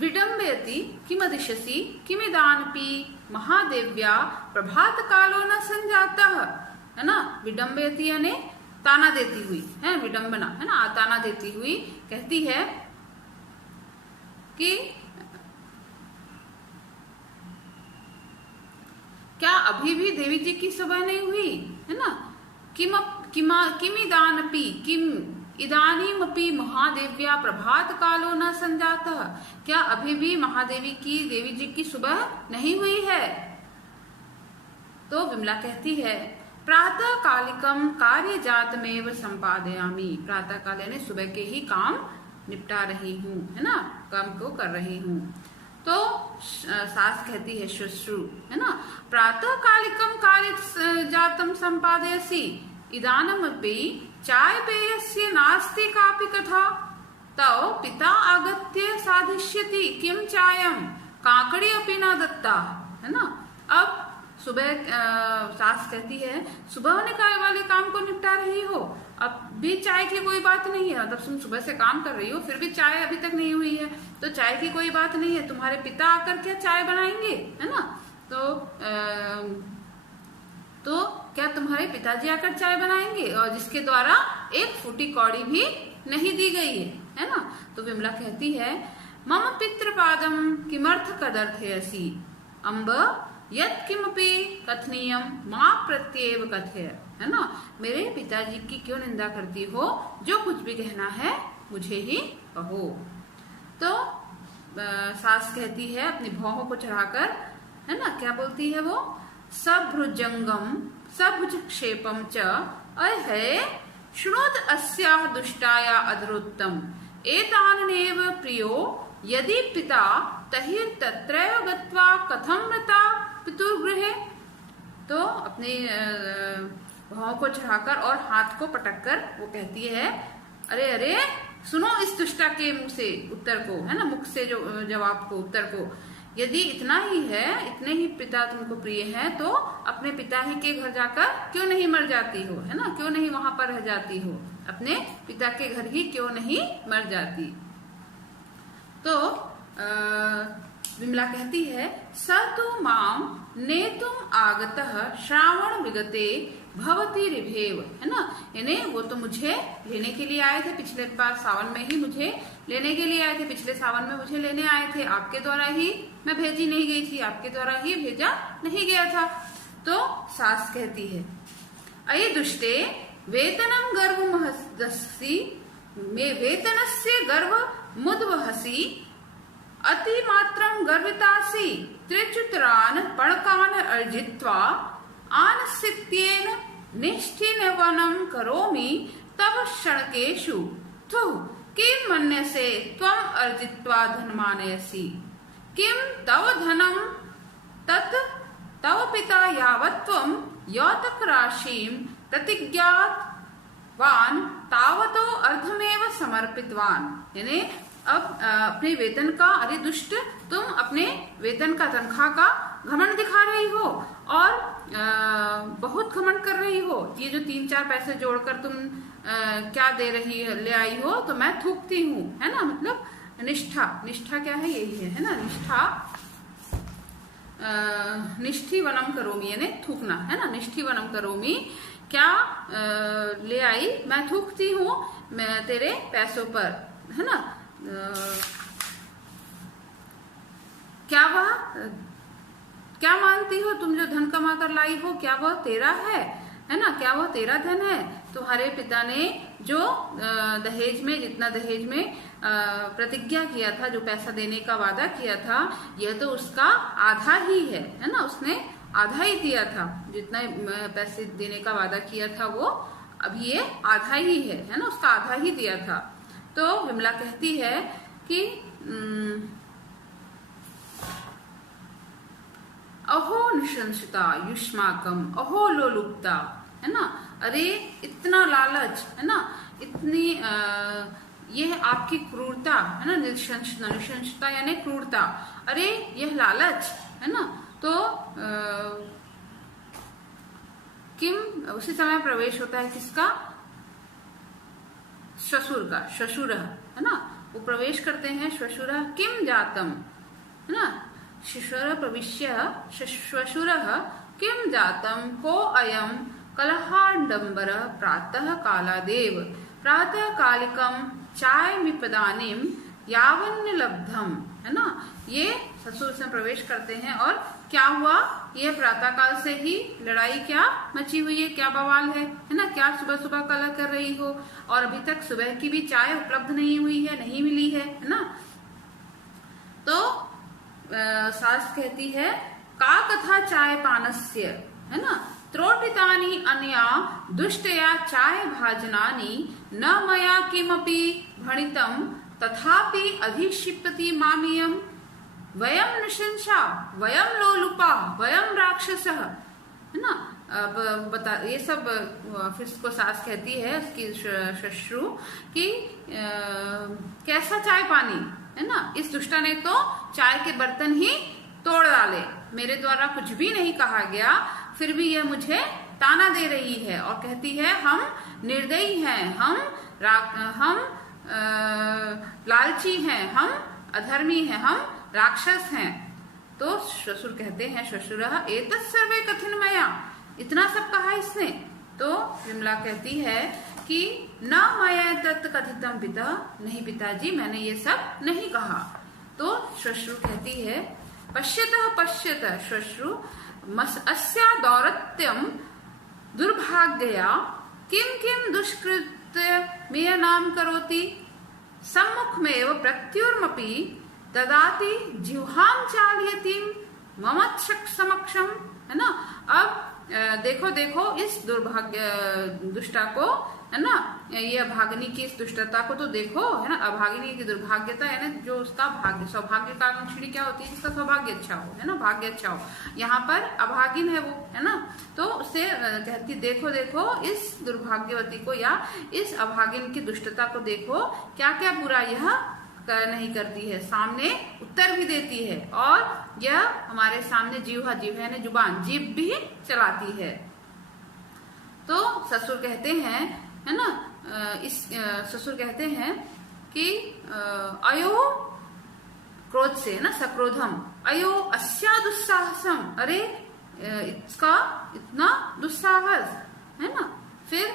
विडम्बयति किमदिशसि किमिदानपि महादेव्या प्रभात कालो न संजातः, है ना। विडम्बयति यानी ताना देती हुई है, विडंबना है ना, ताना देती हुई कहती है कि क्या अभी भी देवी जी की सुबह नहीं हुई, है ना। किम इदानीमपि महादेव्या प्रभात कालो न संजातः, क्या अभी भी महादेवी की, देवी जी की सुबह नहीं हुई है। तो विमला कहती है प्रातः कालिकम कार्य जातमेव संपादयामि, प्रातः काल यानी सुबह के ही काम निपटा रही हूँ, है ना, काम को कर रही हूँ। तो सास कहती है शुश्रु, है ना, प्रातः कालिकम कार्य जातम संपादयसि इदानमपि चाय पेयस्य नास्ति कापि कथा, तव पिता आगत्य साधिष्यति किम चायम काकड़ी अपि न दत्ता, है ना। अब सुबह सास कहती है सुबह होने वाले काम को निपटा रही हो, अब भी चाय की कोई बात नहीं है, मतलब तुम सुबह से काम कर रही हो फिर भी चाय अभी तक नहीं हुई है, तो चाय की कोई बात नहीं है, तुम्हारे पिता आकर क्या चाय बनाएंगे, है ना। तो क्या तुम्हारे पिताजी आकर चाय बनाएंगे, और जिसके द्वारा एक फूटी कौड़ी भी नहीं दी गई है ना। तो विमला कहती है मम पितृपादम किमर्थ कदर्थयसि अम्ब यत् किमपि कथनीयम मां प्रत्येव कथय, है ना। मेरे पिताजी की क्यों निंदा करती हो, जो कुछ भी कहना है मुझे ही कहो। तो सास कहती है अपनी भौहों को चढ़ाकर, है ना, क्या बोलती है वो, सभ्रुजंगम सभुज क्षेपम च अहे शृणोत अस्याः दुष्टाया अधरोत्तम एतानेव प्रियो यदि पिता तहिर तत्रैव गत्वा कथम मृता पितुर्गृहे। तो अपने भाव को चढ़ाकर और हाथ को पटककर वो कहती है अरे अरे सुनो इस दुष्टा के मुख से उत्तर को, है ना, मुख से जो जवाब को, उत्तर को, यदि इतना ही है, इतने ही पिता तुमको प्रिय हैं, तो अपने पिता ही के घर जाकर क्यों नहीं मर जाती हो, है ना, क्यों नहीं वहां पर रह जाती हो, अपने पिता के घर ही क्यों नहीं मर जाती। तो विमला कहती है स तु माम नेतुम आगतः श्रावण विगते भवती रिभेव, है ना, यानी वो तो मुझे लेने के लिए आए थे, पिछले बार सावन में ही मुझे लेने के लिए आए थे, पिछले सावन में मुझे लेने आए थे, आपके द्वारा ही मैं भेजी नहीं गई थी, आपके द्वारा ही भेजा नहीं गया था। तो सास कहती है अये दुष्टे वेतनम गर्व महसी में वेतनस्य गर्व मुद्वहसी अति मात्रम गर्वितासी त्रिचुतरान पणकान अर्जित्वा आनसित्येन निष्ठिनवनं करोमि तव क्षणकेषु थु किं मन्यसे त्वं अर्जित्वा धनमानयसि किं तव धनं तत् तव पिता यावत् त्वं यौतक राशिं प्रतिज्ञातवान् तावतो अर्धमेव समर्पितवान्, यानी अब अपने वेतन का, अरे दुष्ट तुम अपने वेतन का, तनख्वाह का घमंड दिखा रही हो और बहुत घमंड कर रही हो। ये जो 3-4 पैसे जोड़कर तुम क्या दे रही ले आई हो, तो मैं थूकती हूँ, है ना, मतलब निष्ठा, निष्ठा क्या है, यही है ना, निष्ठा, निष्ठी वनम करोमी यानी थूकना, है ना, निष्ठी वनम करोमी, क्या ले आई, मैं थूकती हूँ मैं तेरे पैसों पर, है ना। क्या मानती हो तुम जो धन कमा कर लाई हो, क्या वह तेरा है ना, क्या वह तेरा धन है। तुम्हारे पिता ने जो दहेज में, जितना दहेज में प्रतिज्ञा किया था, जो पैसा देने का वादा किया था, यह तो उसका आधा ही है ना, उसने आधा ही दिया था, जितना पैसे देने का वादा किया था वो अभी ये आधा ही है ना, उसका आधा ही दिया था। तो विमला कहती है कि अहो निशंसिता युष्माकम अहो लोलुप्ता, है ना, अरे इतना लालच, है ना, इतनी यह आपकी क्रूरता, है ना, निशंसता यानी क्रूरता, अरे यह लालच, है ना। तो किम, उसी समय प्रवेश होता है किसका, ससुर का, ससुर, है ना, वो प्रवेश करते हैं श्वशुरः किम जातम, है ना, शिशुर प्रविश्य श्वशुरः किम जातम को अयम कलहाडंबर प्रातः कालादेव प्रातः कालिकम चाय मिपदानिम यावन्न लब्धम, है ना। ये ससुर से प्रवेश करते हैं और क्या हुआ, ये प्रातः काल से ही लड़ाई क्या मची हुई है, क्या बवाल है ना, क्या सुबह सुबह कलह कर रही हो, और अभी तक सुबह की भी चाय उपलब्ध नहीं हुई है, नहीं मिली है ना। तो सास कहती है का कथा चाय पानस्य, है ना, त्रोटितानि अनया दुष्टया चाय भाजनानि न मया किमपि भणितम तथापि अधिक्षिप्यति मामियम वयम नृशंसा वयम लोलुपा वयम राक्षसः, है ना। अब बता, ये सब फिर उसको सास कहती है उसकी श्वश्रु कि कैसा चाय पानी, है ना, इस दुष्टा ने तो चाय के बर्तन ही तोड़ डाले, मेरे द्वारा कुछ भी नहीं कहा गया, फिर भी यह मुझे ताना दे रही है और कहती है हम निर्दयी हैं, हम लालची हैं, हम अधर्मी हैं, हम राक्षस हैं। तो ससुर कहते हैं श्वशुरः एतत् सर्वे कथिन मया, इतना सब कहा इसने। तो विमला कहती है कि न मया तत् कथितम पिता, नहीं पिताजी मैंने ये सब नहीं कहा। तो श्वश्रु कहती है पश्यतः पश्यतः श्वश्रु अस्या दौरत्यम दुर्भाग्यया किम किम दुष्कृत्य मेयनाम करोति सम्मुखमेव प्रत्युर्मपि ददाति जिह्वां चालयति मम समक्षम, है ना। अब देखो देखो इस दुष्टा को, है ना, ये अभागिनी की इस दुष्टता को तो देखो, है ना, अभागिनी की दुर्भाग्यता, है ना, जो उसका भाग्य सौभाग्य का आकांक्षी क्या होती है, जिसका सौभाग्य अच्छा हो, है ना, भाग्य अच्छा हो, यहाँ पर अभागिन है वो, है ना। तो उससे कहती देखो देखो इस दुर्भाग्यवती को या इस अभागिन की दुष्टता को देखो, क्या क्या बुरा यह नहीं करती है, सामने उत्तर भी देती है और यह हमारे सामने जीव यानी जुबान जीभ भी चलाती है। तो ससुर कहते हैं, है ना, इस ससुर कहते हैं कि अयो क्रोध से, ना, सक्रोधम अयो अस्या दुस्साहसम, अरे इसका इतना दुस्साहस, है ना। फिर